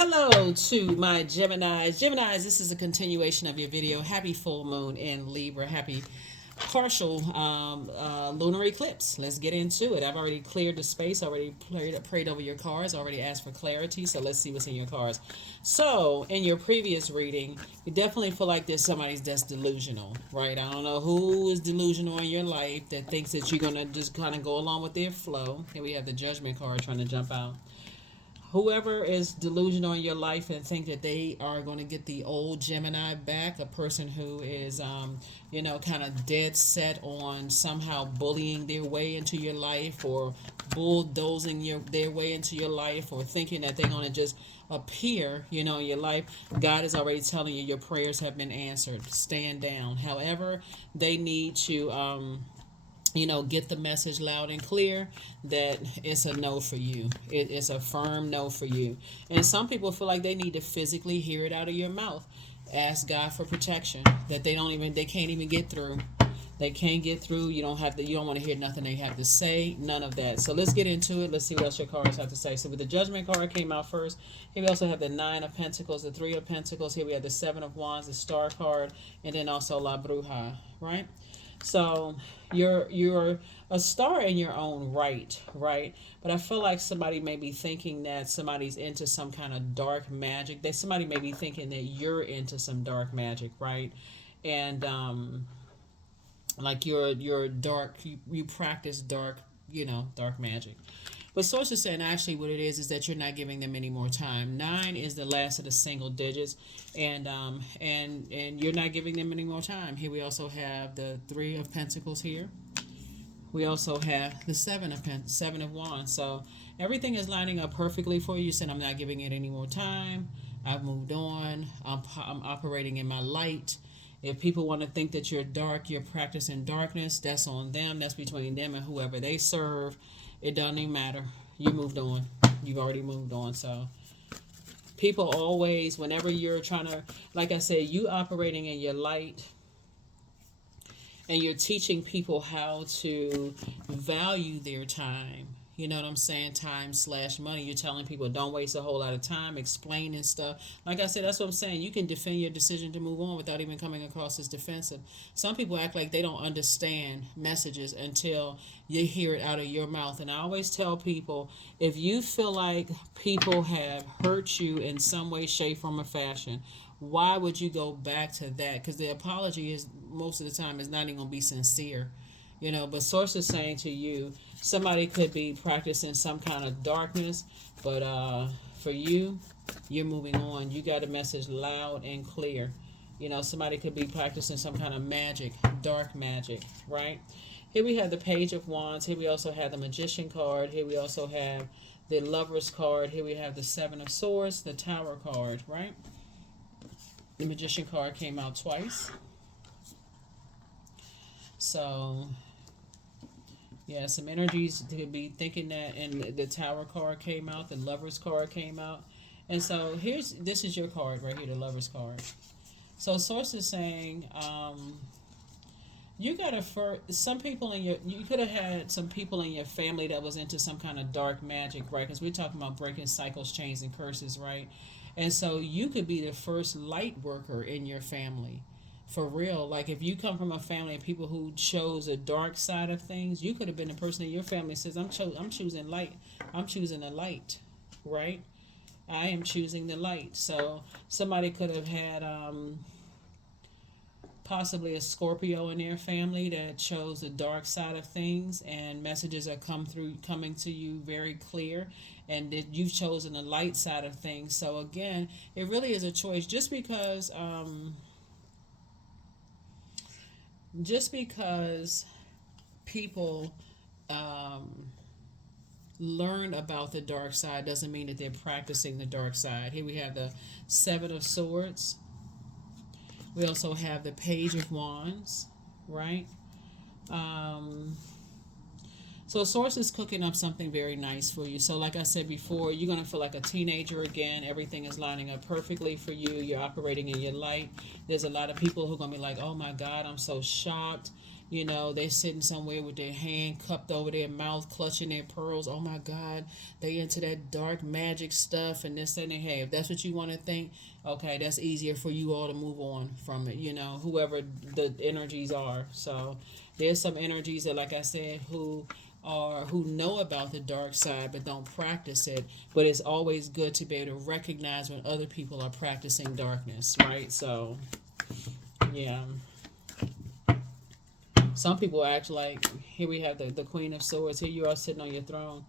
Hello to my Geminis. Geminis, this is a continuation of your video. Happy full moon in Libra. Happy partial lunar eclipse. Let's get into it. I've already cleared the space, already prayed over your cards, already asked for clarity. So let's see what's in your cards. So in your previous reading, you definitely feel like there's somebody that's delusional, right? I don't know who is delusional in your life that thinks that you're going to just kind of go along with their flow. Here we have the Judgment card trying to jump out. Whoever is delusional in your life and think that they are going to get the old Gemini back, a person who is, kind of dead set on somehow bullying their way into your life or bulldozing their way into your life, or thinking that they're going to just appear, in your life. God is already telling you your prayers have been answered. Stand down. However, they need to get the message loud and clear that it's a no for you. It's a firm no for you. And some people feel like they need to physically hear it out of your mouth. Ask God for protection that they can't even get through. They can't get through. You don't want to hear nothing they have to say. None of that. So let's get into it. Let's see what else your cards have to say. So with the Judgment card came out first. Here we also have the Nine of Pentacles, the Three of Pentacles. Here we have the Seven of Wands, the Star card, and then also La Bruja, right? So you're a star in your own right? But I feel like somebody may be thinking that somebody's into some kind of dark magic. That somebody may be thinking that you're into some dark magic, right? And like you're dark. You practice dark, dark magic. But sources saying actually what it is that you're not giving them any more time. 9 is the last of the single digits, and you're not giving them any more time. Here we also have the Three of Pentacles here. We also have the Seven of Wands. So everything is lining up perfectly for you. You said I'm not giving it any more time. I've moved on. I'm operating in my light. If people want to think that you're dark, you're practicing darkness, that's on them. That's between them and whoever they serve. It doesn't even matter. You moved on. You've already moved on. So people always, whenever you're trying to, like I said, you operating in your light, and you're teaching people how to value their time. You know what I'm saying? Time/money. You're telling people don't waste a whole lot of time explaining stuff. Like I said, that's what I'm saying. You can defend your decision to move on without even coming across as defensive. Some people act like they don't understand messages until you hear it out of your mouth. And I always tell people, if you feel like people have hurt you in some way, shape, form, or fashion, why would you go back to that? Because the apology is most of the time is not even going to be sincere. But sources saying to you, somebody could be practicing some kind of darkness, but for you, you're moving on. You got a message loud and clear. Somebody could be practicing some kind of magic, dark magic, right? Here we have the Page of Wands. Here we also have the Magician card. Here we also have the Lover's card. Here we have the Seven of Swords, the Tower card, right? The Magician card came out twice. So yeah, some energies to be thinking that, and the Tower card came out, the Lover's card came out. And so this is your card right here, the Lover's card. So source is saying, you got some people you could have had some people in your family that was into some kind of dark magic, right? Because we're talking about breaking cycles, chains, and curses, right? And so you could be the first light worker in your family. For real, like if you come from a family of people who chose a dark side of things, you could have been the person in your family that says, I'm choosing light. I'm choosing the light, right? I am choosing the light. So somebody could have had possibly a Scorpio in their family that chose the dark side of things, and messages are coming to you very clear, and that you've chosen the light side of things. So again, it really is a choice. Just because people learn about the dark side doesn't mean that they're practicing the dark side. Here we have the Seven of Swords. We also have the Page of Wands, right? So Source is cooking up something very nice for you. So like I said before, you're going to feel like a teenager again. Everything is lining up perfectly for you. You're operating in your light. There's a lot of people who are going to be like, oh my God, I'm so shocked. You know, they're sitting somewhere with their hand cupped over their mouth, clutching their pearls. Oh my God, they into that dark magic stuff and this and that. Hey, if that's what you want to think, okay, that's easier for you all to move on from it. You know, whoever the energies are. So there's some energies that, like I said, who know about the dark side but don't practice it. But it's always good to be able to recognize when other people are practicing darkness, right? So yeah. Some people act like, here we have the Queen of Swords. Here you are sitting on your throne.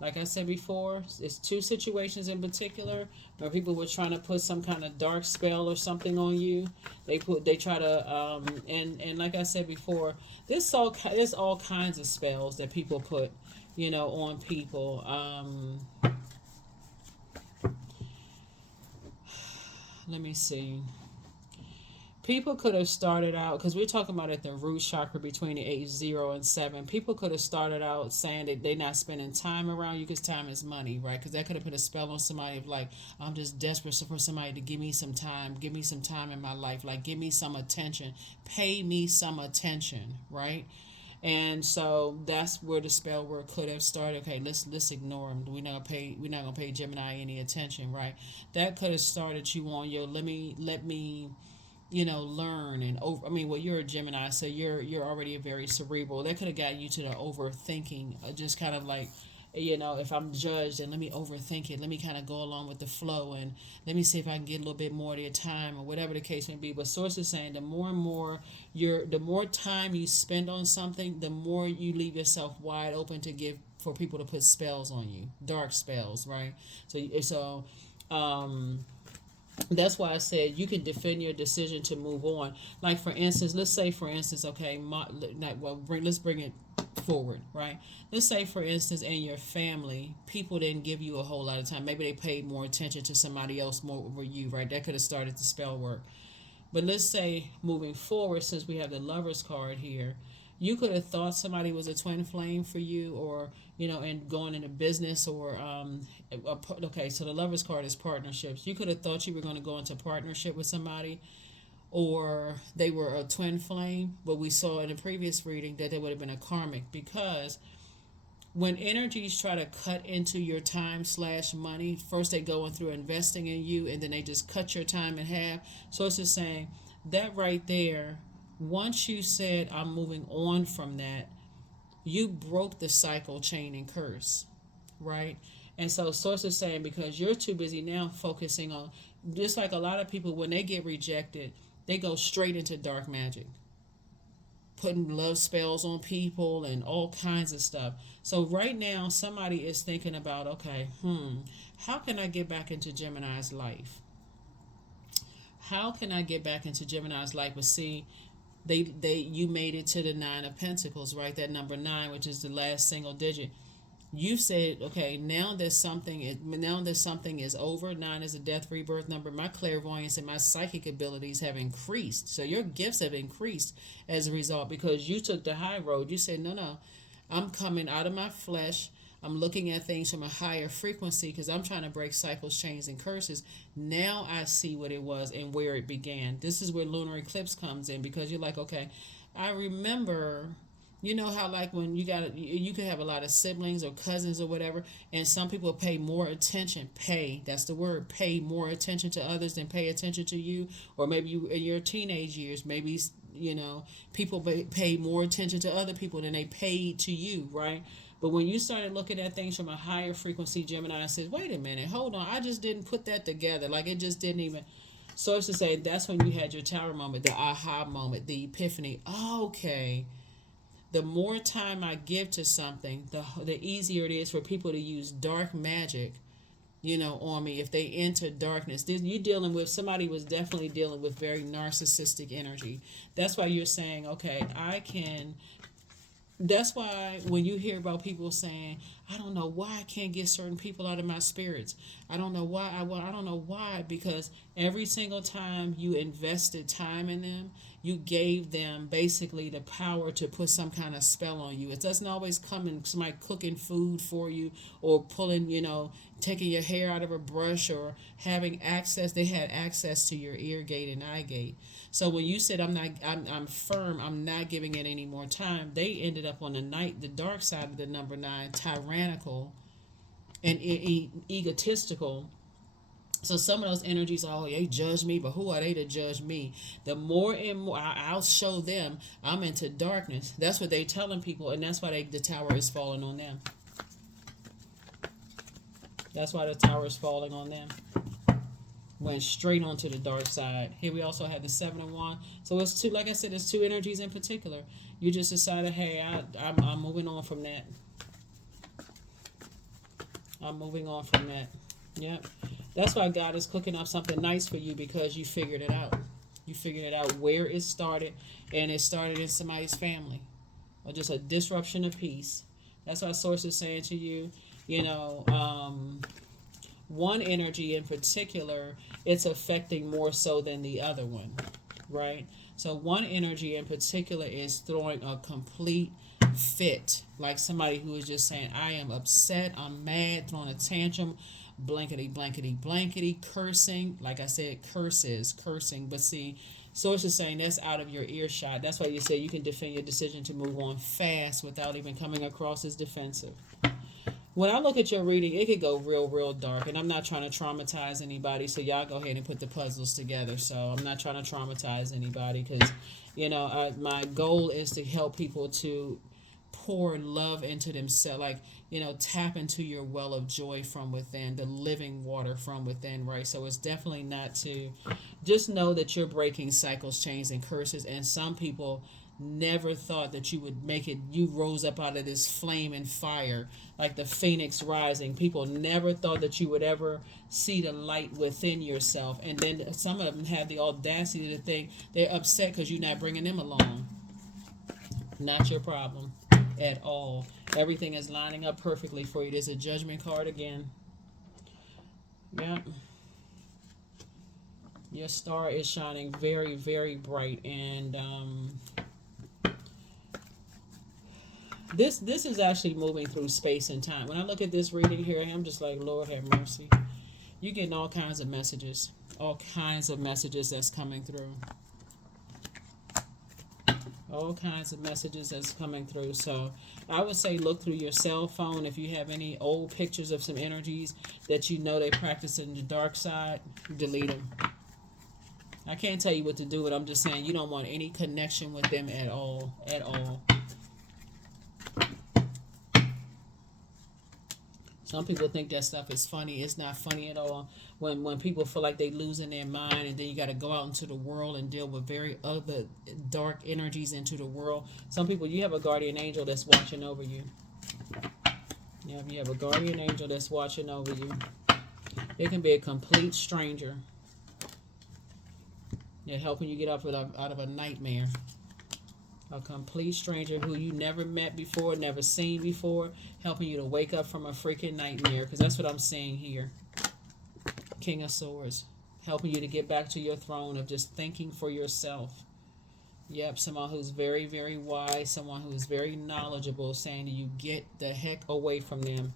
Like I said before, it's two situations in particular where people were trying to put some kind of dark spell or something on you. They try to and like I said before, there's all kinds of spells that people put, on people. Let me see. People could have started out, because we're talking about at the root chakra between the age 0 and 7. People could have started out saying that they're not spending time around you because time is money, right? Because that could have put a spell on somebody of like, I'm just desperate for somebody to give me some time in my life, like give me some attention, pay me some attention, right? And so that's where the spell word could have started. Okay, let's ignore him. We're not gonna pay Gemini any attention, right? That could have started you on your let me learn and over. I mean, well, you're a Gemini, so you're already a very cerebral. That could have gotten you to the overthinking, just kind of like, if I'm judged, and let me overthink it. Let me kind of go along with the flow, and let me see if I can get a little bit more of your time, or whatever the case may be. But source is saying the more and more the more time you spend on something, the more you leave yourself wide open to give for people to put spells on you, dark spells, right? So that's why I said you can defend your decision to move on. Like for instance, let's say for instance, okay, let's bring it forward, right? Let's say for instance, in your family, people didn't give you a whole lot of time. Maybe they paid more attention to somebody else more over you, right? That could have started the spell work. But let's say moving forward, since we have the Lovers card here, you could have thought somebody was a twin flame for you, or and going into business, or okay. So the Lovers card is partnerships. You could have thought you were going to go into partnership with somebody, or they were a twin flame. But we saw in a previous reading that they would have been a karmic, because when energies try to cut into your time / money, first they go in through investing in you, and then they just cut your time in half. So it's just saying that right there, once you said, I'm moving on from that, you broke the cycle, chain, and curse, right? And so source is saying, because you're too busy now focusing on, just like a lot of people, when they get rejected, they go straight into dark magic, putting love spells on people and all kinds of stuff. So right now, somebody is thinking about, okay, how can I get back into Gemini's life? How can I get back into Gemini's life? But see, you made it to the 9 of Pentacles, right? That number 9, which is the last single digit. You said, okay, now that something is over. 9 is a death rebirth number. My clairvoyance and my psychic abilities have increased. So your gifts have increased as a result, because you took the high road. You said, no, I'm coming out of my flesh. I'm looking at things from a higher frequency, because I'm trying to break cycles, chains, and curses. Now I see what it was and where it began. This is where lunar eclipse comes in, because you're like, okay, I remember. You know how like when you could have a lot of siblings or cousins or whatever, and some people pay more attention. That's the word. Pay more attention to others than pay attention to you. Or maybe you in your teenage years, maybe people pay more attention to other people than they paid to you, right? But when you started looking at things from a higher frequency, Gemini says, wait a minute, hold on, I just didn't put that together. Like it just didn't even. So it's to say that's when you had your tower moment, the aha moment, the epiphany. Oh, okay. The more time I give to something, the easier it is for people to use dark magic, on me if they enter darkness. You dealing with somebody was definitely dealing with very narcissistic energy. That's why you're saying, okay, I can. That's why when you hear about people saying, I don't know why I can't get certain people out of my spirits. I don't know why. I don't know why, because every single time you invested time in them, you gave them basically the power to put some kind of spell on you. It doesn't always come in somebody cooking food for you, or pulling, taking your hair out of a brush, or having access. They had access to your ear gate and eye gate. So when you said I'm firm, I'm not giving it any more time, they ended up on the dark side of the number 9, tyrannical and egotistical. So some of those energies, oh, they judge me, but who are they to judge me? The more and more I'll show them I'm into darkness. That's what they telling people, and that's why the tower is falling on them. That's why the tower is falling on them. Went straight onto the dark side. Here we also have the 7 of Wands. So it's two, like I said, it's 2 energies in particular. You just decided, hey, I'm moving on from that. I'm moving on from that. Yep. That's why God is cooking up something nice for you, because you figured it out. You figured it out where it started, and it started in somebody's family, or just a disruption of peace. That's why Source is saying to you, one energy in particular, it's affecting more so than the other one, right? So one energy in particular is throwing a complete fit, like somebody who is just saying, I am upset, I'm mad, throwing a tantrum, blankety, blankety, blankety, cursing. Like I said, cursing. But see, Source is saying that's out of your earshot. That's why you say you can defend your decision to move on fast without even coming across as defensive. When I look at your reading, it could go real, real dark. And I'm not trying to traumatize anybody, so y'all go ahead and put the puzzles together. So I'm not trying to traumatize anybody, because, my goal is to help people to pour love into themselves, like, tap into your well of joy from within, the living water from within, right? So it's definitely not to just know that you're breaking cycles, chains, and curses. And some people never thought that you would make it. You rose up out of this flame and fire like the phoenix rising. People never thought that you would ever see the light within yourself. And then some of them have the audacity to think they're upset because you're not bringing them along. Not your problem at all. Everything is lining up perfectly for you. There's a judgment card again. Yeah. Your star is shining very, very bright. And this is actually moving through space and time. When I look at this reading here, I'm just like, Lord have mercy. You're getting all kinds of messages. All kinds of messages that's coming through. All kinds of messages that's coming through. So I would say look through your cell phone. If you have any old pictures of some energies that they practice in the dark side, delete them. I can't tell you what to do, but I'm just saying you don't want any connection with them at all. At all. Some people think that stuff is funny. It's not funny at all. When people feel like they losing their mind, and then you got to go out into the world and deal with very other dark energies into the world. Some people, you have a guardian angel that's watching over you. Yeah, you have a guardian angel that's watching over you. It can be a complete stranger. They're helping you get out of a nightmare. A complete stranger who you never met before, never seen before, helping you to wake up from a freaking nightmare. Because that's what I'm seeing here. King of Swords. Helping you to get back to your throne of just thinking for yourself. Yep, someone who's very, very wise, someone who's very knowledgeable, saying to you, get the heck away from them.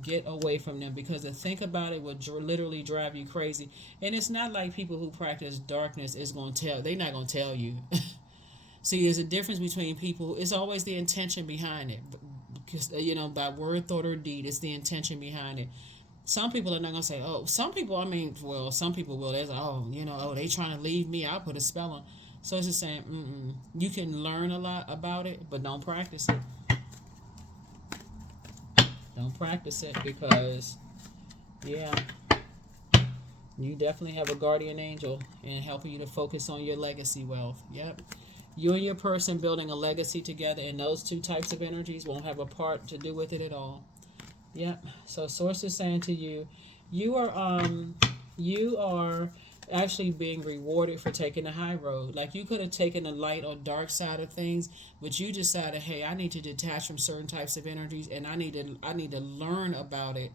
Get away from them, because to think about it would literally drive you crazy. And it's not like people who practice darkness is going to tell. They're not going to tell you. See, there's a difference between people. It's always the intention behind it. Because, by word, thought, or deed, it's the intention behind it. Some people are not going to say, oh, some people, some people will. They're like, they trying to leave me. I'll put a spell on. So it's just saying, you can learn a lot about it, but don't practice it. Don't practice it, because, yeah, you definitely have a guardian angel and helping you to focus on your legacy wealth. Yep. You and your person building a legacy together, and those two types of energies won't have a part to do with it at all. Yep. So Source is saying to you, you are actually being rewarded for taking the high road. Like you could have taken the light or dark side of things, but you decided, hey, I need to detach from certain types of energies, and I need to learn about it,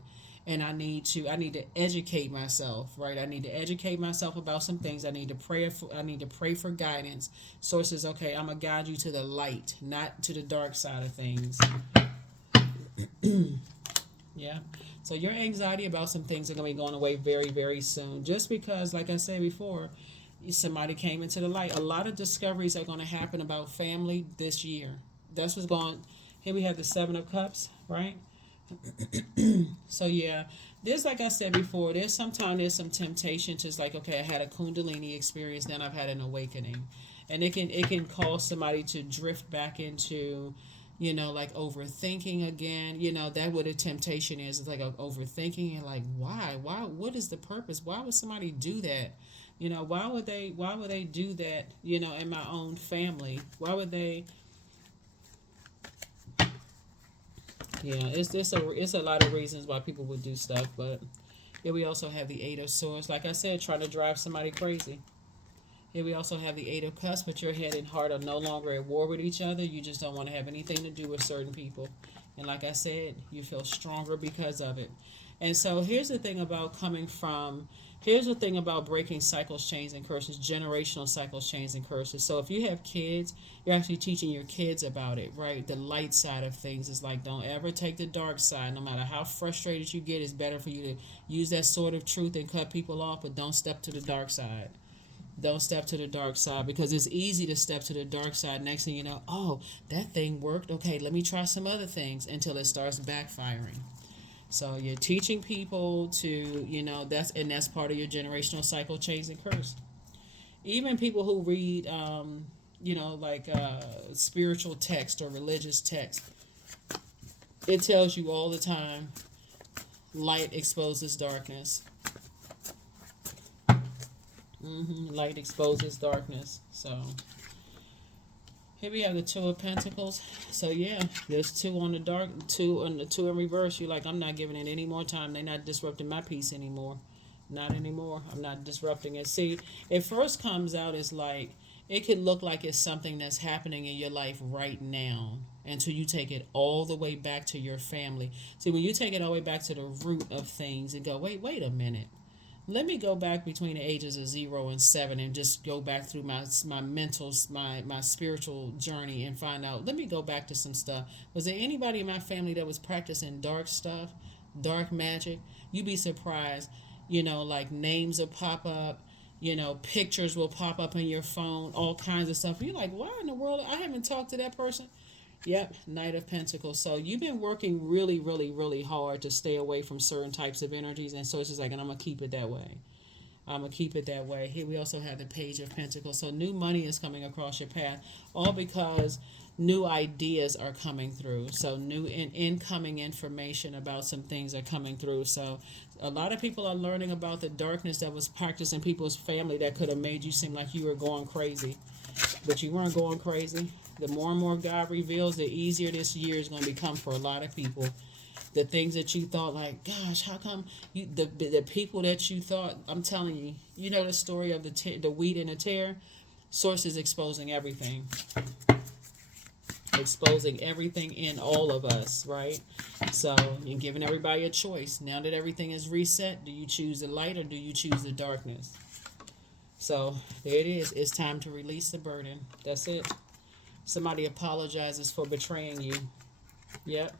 and I need to educate myself, right? I need to educate myself about some things. I need to pray for guidance. Sources, okay, I'm gonna guide you to the light, not to the dark side of things. Yeah. So your anxiety about some things are going to be going away very, very soon. Just because, like I said before, somebody came into the light. A lot of discoveries are going to happen about family this year. That's what's going. Here we have the Seven of Cups, right? So yeah, there's, like I said before, there's some temptation to, like, okay, I had a Kundalini experience, then I've had an awakening, and it can cause somebody to drift back into, like overthinking again. That what a temptation is. It's like overthinking, and like, why, what is the purpose? Why would somebody do that? Why would they do that? In my own family, why would they? Yeah, it's a lot of reasons why people would do stuff, but here we also have the Eight of Swords. Like I said, trying to drive somebody crazy. Here we also have the Eight of Cups, but your head and heart are no longer at war with each other. You just don't want to have anything to do with certain people. And like I said, you feel stronger because of it. And so here's the thing about breaking cycles, chains, and curses, generational cycles, chains, and curses. So if you have kids, you're actually teaching your kids about it, right? The light side of things is like, don't ever take the dark side. No matter how frustrated you get, it's better for you to use that sword of truth and cut people off, but don't step to the dark side. Don't step to the dark side, because it's easy to step to the dark side. Next thing you know, oh, that thing worked. Okay, let me try some other things, until it starts backfiring. So you're teaching people to, that's part of your generational cycle, chains, and curse. Even people who read, like spiritual text or religious text, it tells you all the time, light exposes darkness. Light exposes darkness. So here we have the Two of Pentacles. So yeah, there's two on the dark, two in reverse. You're like, I'm not giving it any more time. They're not disrupting my peace anymore. Not anymore. I'm not disrupting it. See, it first comes out as like, it could look like it's something that's happening in your life right now, until you take it all the way back to your family. See, when you take it all the way back to the root of things and go, wait a minute. Let me go back between the ages of 0 and 7, and just go back through my mental, my spiritual journey, and find out. Let me go back to some stuff. Was there anybody in my family that was practicing dark stuff, dark magic? You'd be surprised. Like names will pop up. Pictures will pop up in your phone. All kinds of stuff. You're like, why in the world? I haven't talked to that person. Yep, Knight of Pentacles. So you've been working really, really, really hard to stay away from certain types of energies, and so it's just like, and I'm gonna keep it that way. I'm gonna keep it that way. Here we also have the Page of Pentacles. So new money is coming across your path, all because new ideas are coming through. So new incoming information about some things are coming through. So a lot of people are learning about the darkness that was practiced in people's family that could have made you seem like you were going crazy, but you weren't going crazy. The more and more God reveals, the easier this year is going to become for a lot of people. The things that you thought, like, gosh, how come the people that you thought, I'm telling you, the story of the wheat and the tare. Source is exposing everything. Exposing everything in all of us, right? So you're giving everybody a choice. Now that everything is reset, do you choose the light or do you choose the darkness? So there it is. It's time to release the burden. That's it. Somebody apologizes for betraying you. Yep.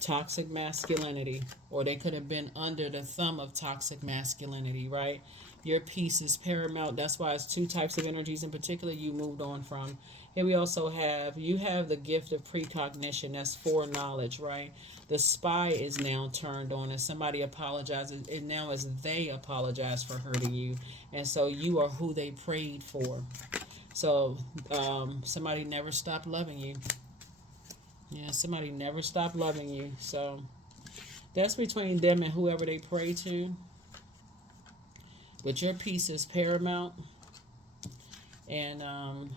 Toxic masculinity. Or they could have been under the thumb of toxic masculinity, right? Your peace is paramount. That's why it's two types of energies in particular you moved on from. Here we also have, you have the gift of precognition. That's foreknowledge, right? The spy is now turned on, and somebody apologizes, and now as they apologize for hurting you. And so you are who they prayed for. So somebody never stopped loving you. Yeah, somebody never stopped loving you. So that's between them and whoever they pray to. But your peace is paramount. And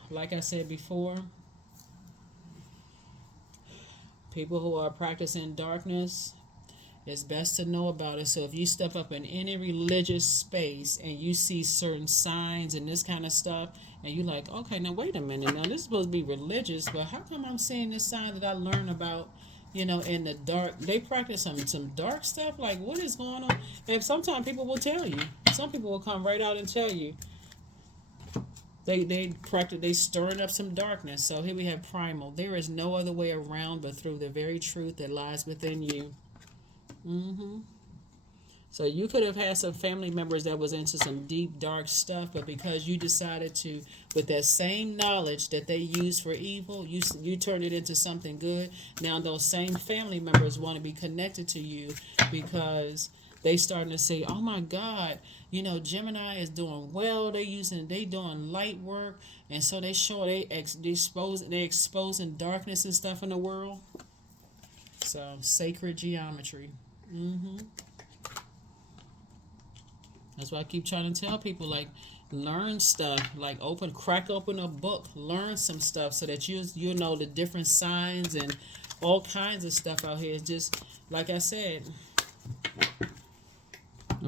like I said before, people who are practicing darkness, It's best to know about it. So if you step up in any religious space and you see certain signs and this kind of stuff, and you like, okay, now wait a minute, now this is supposed to be religious, but how come I'm seeing this sign that I learned about, in the dark? They practice some dark stuff. Like, what is going on? And sometimes people will tell you. Some people will come right out and tell you. They practice, they stirring up some darkness. So here we have primal. There is no other way around but through the very truth that lies within you. So you could have had some family members that was into some deep dark stuff, but because you decided to, with that same knowledge that they used for evil, you turned it into something good. Now those same family members want to be connected to you because they starting to say, oh my God, Gemini is doing well. They doing light work, and so they show they exposing darkness and stuff in the world. So sacred geometry. That's why I keep trying to tell people, like, learn stuff, like crack open a book, learn some stuff so that you know the different signs and all kinds of stuff out here. It's just like I said,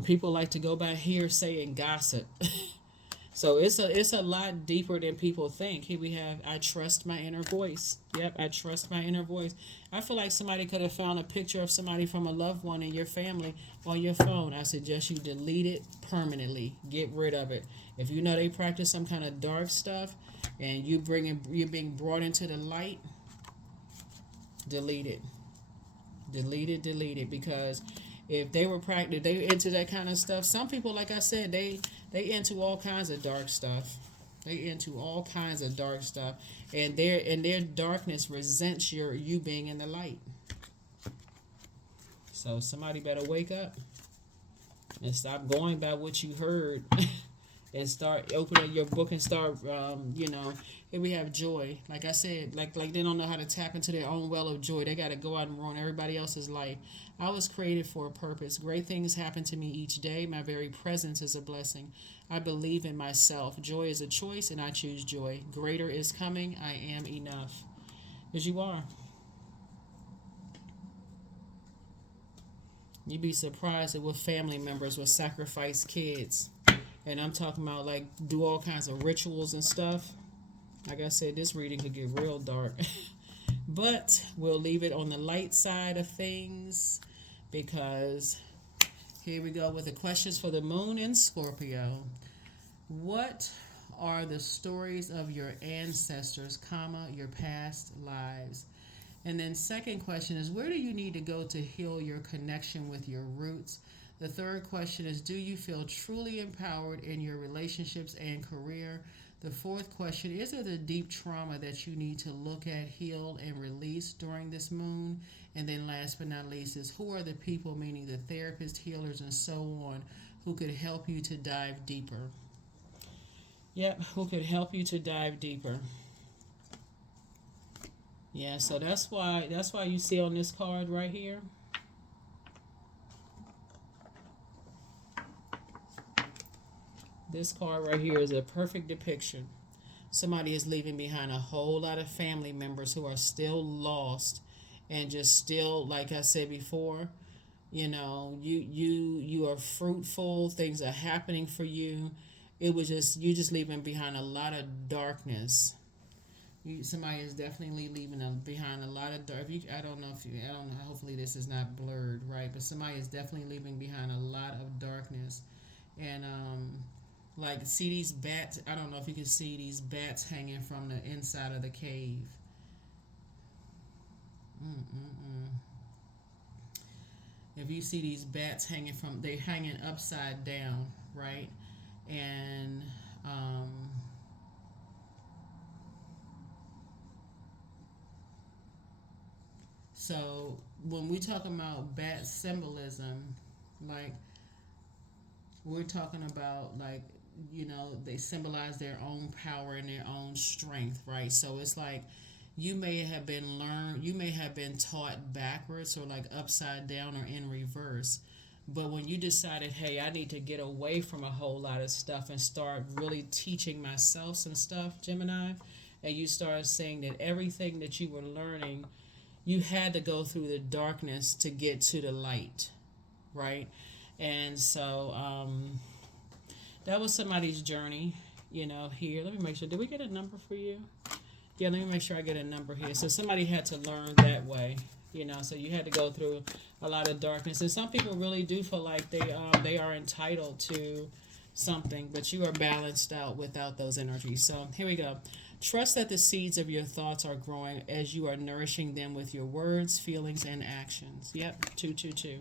people like to go by hearsay and gossip. So it's a lot deeper than people think. Here we have, I trust my inner voice. Yep, I trust my inner voice. I feel like somebody could have found a picture of somebody from a loved one in your family on your phone. I suggest you delete it permanently. Get rid of it. If you know they practice some kind of dark stuff and you're being brought into the light, delete it. Delete it, because if they they into that kind of stuff. Some people, like I said, they into all kinds of dark stuff. And their darkness resents you being in the light. So somebody better wake up and stop going by what you heard, and start opening your book and start. Here we have joy. Like I said, like they don't know how to tap into their own well of joy. They got to go out and ruin everybody else's life. I was created for a purpose. Great things happen to me each day. My very presence is a blessing. I believe in myself. Joy is a choice, and I choose joy. Greater is coming. I am enough. As you are. You'd be surprised at what family members will sacrifice kids. And I'm talking about, like, do all kinds of rituals and stuff. Like I said, this reading could get real dark. But we'll leave it on the light side of things, because here we go with the questions for the moon in Scorpio. What are the stories of your ancestors, your past lives? And then second question is, where do you need to go to heal your connection with your roots? The third question is, do you feel truly empowered in your relationships and career? The fourth question, is it a deep trauma that you need to look at, heal, and release during this moon? And then last but not least is, who are the people, meaning the therapists, healers, and so on, who could help you to dive deeper? Yep, who could help you to dive deeper. Yeah, so that's why you see on this card right here. This card right here is a perfect depiction. Somebody is leaving behind a whole lot of family members who are still lost, and just still, like I said before, you are fruitful. Things are happening for you. You just leaving behind a lot of darkness. Somebody is definitely leaving behind a lot of dark. I don't know. Hopefully this is not blurred, right? But somebody is definitely leaving behind a lot of darkness, and like, see these bats. I don't know if you can see these bats hanging from the inside of the cave. If you see these bats they're hanging upside down, right? And so when we talk about bat symbolism, like, we're talking about, like, they symbolize their own power and their own strength, right? So it's like you may have been taught backwards, or like upside down, or in reverse. But when you decided, hey, I need to get away from a whole lot of stuff and start really teaching myself some stuff, Gemini, and you start saying that everything that you were learning, you had to go through the darkness to get to the light, right? And so that was somebody's journey, here. Let me make sure. Did we get a number for you? Yeah, let me make sure I get a number here. So somebody had to learn that way, so you had to go through a lot of darkness. And some people really do feel like they are entitled to something, but you are balanced out without those energies. So here we go. Trust that the seeds of your thoughts are growing as you are nourishing them with your words, feelings, and actions. Yep, 222.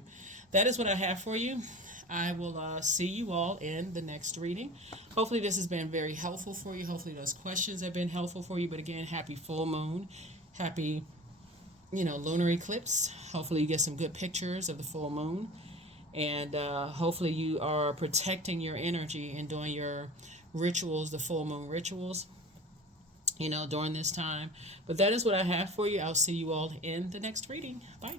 That is what I have for you. I will see you all in the next reading. Hopefully this has been very helpful for you. Hopefully those questions have been helpful for you. But again, happy full moon. Happy, lunar eclipse. Hopefully you get some good pictures of the full moon. And hopefully you are protecting your energy and doing your rituals, the full moon rituals, during this time. But that is what I have for you. I'll see you all in the next reading. Bye.